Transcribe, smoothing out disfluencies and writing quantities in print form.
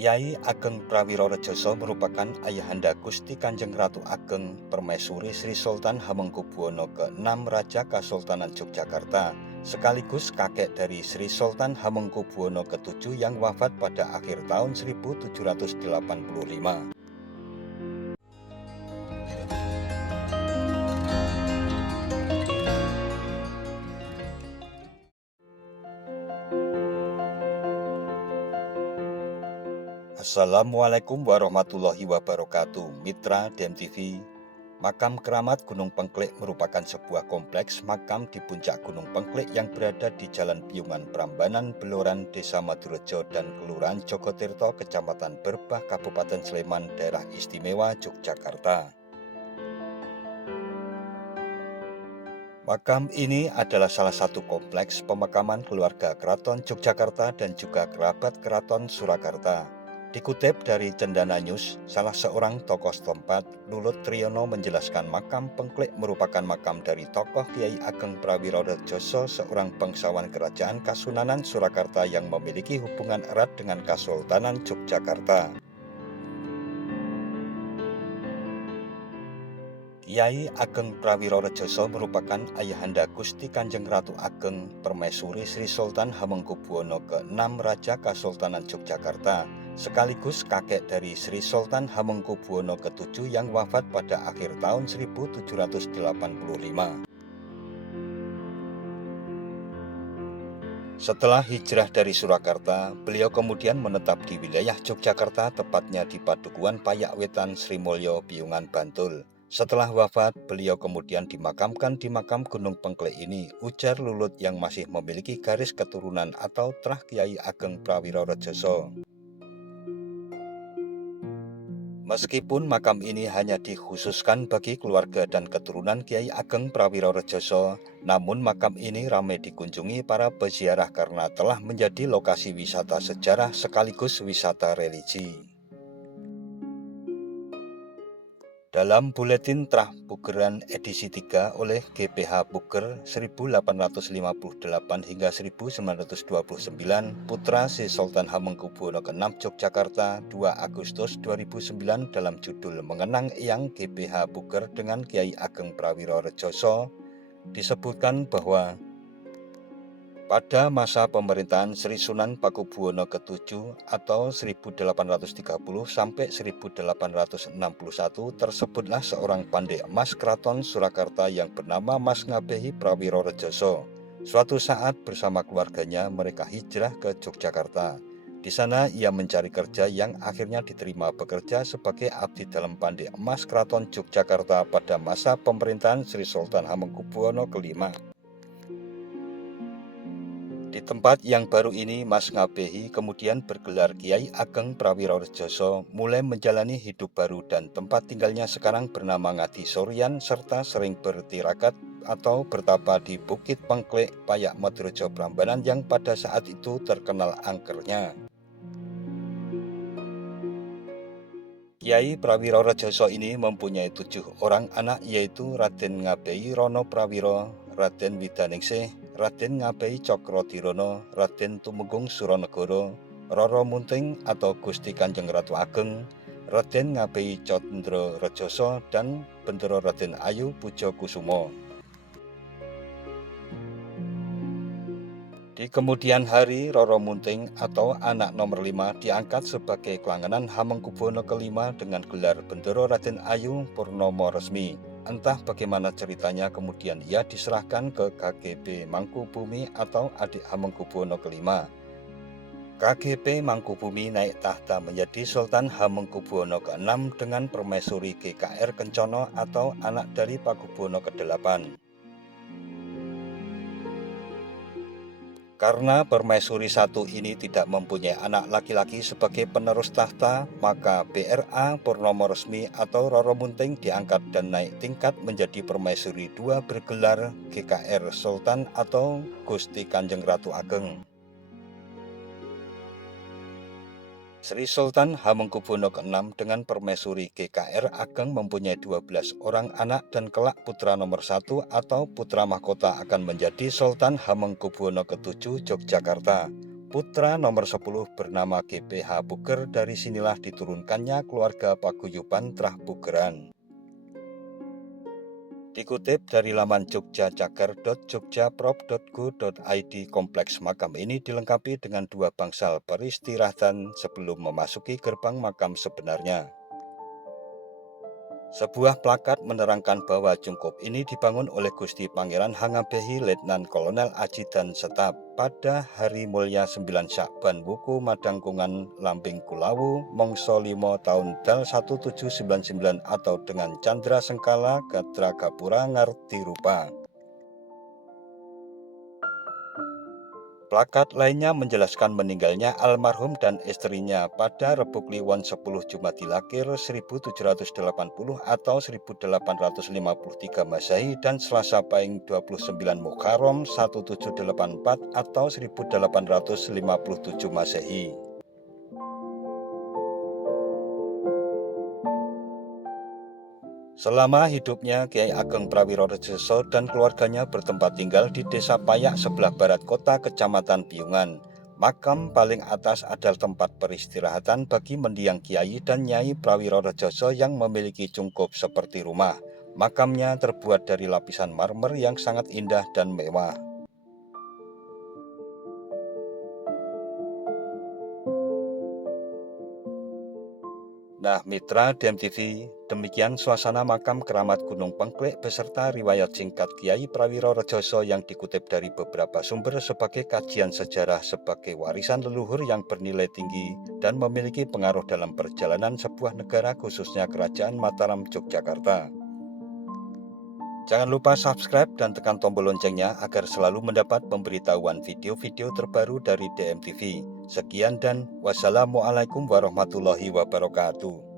Kyai Ageng Prawiro Rejoso merupakan ayahanda Gusti Kanjeng Ratu Ageng Permaisuri Sri Sultan Hamengkubuwono ke-6 Raja Kasultanan Yogyakarta, sekaligus kakek dari Sri Sultan Hamengkubuwono ke-7 yang wafat pada akhir tahun 1785. Assalamualaikum warahmatullahi wabarakatuh. Mitra DMTV. Makam Keramat Gunung Pengklik merupakan sebuah kompleks makam di puncak Gunung Pengklik yang berada di Jalan Piyungan Prambanan, Beloran, Desa Madurejo dan Kelurahan Jogotirto, Kecamatan Berbah, Kabupaten Sleman, Daerah Istimewa Yogyakarta. Makam ini adalah salah satu kompleks pemakaman keluarga Keraton Yogyakarta dan juga kerabat Keraton Surakarta. Dikutip dari Cendana News, salah seorang tokoh setempat, Lulut Triyono, menjelaskan makam Pengklik merupakan makam dari tokoh Kyai Ageng Prawiro Rejoso, seorang bangsawan kerajaan Kasunanan Surakarta yang memiliki hubungan erat dengan Kasultanan Yogyakarta. Kyai Ageng Prawiro Rejoso merupakan ayahanda Gusti Kanjeng Ratu Ageng Permaisuri Sri Sultan Hamengkubuwono ke-6 Raja Kasultanan Yogyakarta, sekaligus kakek dari Sri Sultan Hamengkubuwono ke-7 yang wafat pada akhir tahun 1785. Setelah hijrah dari Surakarta, beliau kemudian menetap di wilayah Yogyakarta, tepatnya di Padukuhan Payak Wetan, Srimulyo, Piyungan, Bantul. Setelah wafat, beliau kemudian dimakamkan di makam Gunung Pengklik ini, ujar Lulut yang masih memiliki garis keturunan atau trah Kyai Ageng Prawiro Rejoso. Meskipun makam ini hanya dikhususkan bagi keluarga dan keturunan Kyai Ageng Prawiro Rejoso, namun makam ini ramai dikunjungi para peziarah karena telah menjadi lokasi wisata sejarah sekaligus wisata religi. Dalam Buletin Trah Pugeran edisi 3 oleh GPH Puger 1858 hingga 1929, Putra Sri Sultan Hamengkubuwono ke-6 Yogyakarta 2 Agustus 2009, dalam judul Mengenang Eyang GPH Puger dengan Kyai Ageng Prawiro Rejoso, disebutkan bahwa pada masa pemerintahan Sri Sunan Pakubuwono ke-7 atau 1830 sampai 1861 tersebutlah seorang pandai emas Keraton Surakarta yang bernama Mas Ngabehi Prawiro Rejoso. Suatu saat bersama keluarganya mereka hijrah ke Yogyakarta. Di sana ia mencari kerja yang akhirnya diterima bekerja sebagai abdi dalam pandai emas Keraton Yogyakarta pada masa pemerintahan Sri Sultan Hamengkubuwono ke-5. Di tempat yang baru ini, Mas Ngabehi kemudian bergelar Kyai Ageng Prawiro Rejoso, mulai menjalani hidup baru dan tempat tinggalnya sekarang bernama Ngadi Soryan, serta sering bertirakat atau bertapa di Bukit Pengklik, Payak Madurejo, Prambanan yang pada saat itu terkenal angkernya. Kyai Prawiro Rejoso ini mempunyai 7 orang anak, yaitu Raden Ngabehi Rono Prawiro, Raden Widaningsih, Raden Ngabehi Cokrotirono, Raden Tumenggung Suronegoro, Roro Munting atau Gusti Kanjeng Ratu Ageng, Raden Ngabehi Condro Rejoso, dan Bendoro Raden Ayu Pujo Kusumo. Di kemudian hari, Roro Munting atau anak nomor 5 diangkat sebagai kelangenan Hamengkubuwono ke-5 dengan gelar Bendoro Raden Ayu Purnomo Resmi. Entah bagaimana ceritanya, kemudian ia diserahkan ke KGP Mangkubumi atau adik Hamengkubuwono ke-5. KGP Mangkubumi naik tahta menjadi Sultan Hamengkubuwono ke-6 dengan permaisuri GKR Kencono atau anak dari Pakubuwono ke-8. Karena permaisuri satu ini tidak mempunyai anak laki-laki sebagai penerus tahta, maka BRA Purnomo Resmi atau Roro Munting diangkat dan naik tingkat menjadi permaisuri 2 bergelar GKR Sultan atau Gusti Kanjeng Ratu Ageng. Sri Sultan Hamengkubuwono ke-6 dengan permaisuri GKR Ageng mempunyai 12 orang anak dan kelak putra nomor 1 atau putra mahkota akan menjadi Sultan Hamengkubuwono ke-7 Yogyakarta. Putra nomor 10 bernama GPH Buker, dari sinilah diturunkannya keluarga paguyuban Trah Bukeran. Dikutip dari laman jogjacaker.jogjaprop.go.id, kompleks makam ini dilengkapi dengan 2 bangsal peristirahatan sebelum memasuki gerbang makam sebenarnya. Sebuah plakat menerangkan bahwa cungkup ini dibangun oleh Gusti Pangeran Hangabehi Letnan Kolonel Ajidan Setap pada hari mulya 9 Syakban Wuku Madangkungan Lambing Kulawu Mongso 5 tahun Dal 1799 atau dengan Candra Sengkala Gatra Gapura Ngarti Rupa. Plakat lainnya menjelaskan meninggalnya almarhum dan istrinya pada Rebo Kliwon 10 Jumadilakir 1780 atau 1853 Masehi dan Selasa Pahing 29 Muharram 1784 atau 1857 Masehi. Selama hidupnya, Kiai Ageng Prawiro Rejoso dan keluarganya bertempat tinggal di Desa Payak sebelah barat kota Kecamatan Piungan. Makam paling atas adalah tempat peristirahatan bagi mendiang Kiai dan Nyai Prawiro Rejoso yang memiliki cungkup seperti rumah. Makamnya terbuat dari lapisan marmer yang sangat indah dan mewah. Nah, mitra DMTV, demikian suasana makam keramat Gunung Pengklik beserta riwayat singkat Kiai Prawiro Rejoso yang dikutip dari beberapa sumber sebagai kajian sejarah sebagai warisan leluhur yang bernilai tinggi dan memiliki pengaruh dalam perjalanan sebuah negara, khususnya Kerajaan Mataram, Yogyakarta. Jangan lupa subscribe dan tekan tombol loncengnya agar selalu mendapat pemberitahuan video-video terbaru dari DMTV. Sekian dan wassalamualaikum warahmatullahi wabarakatuh.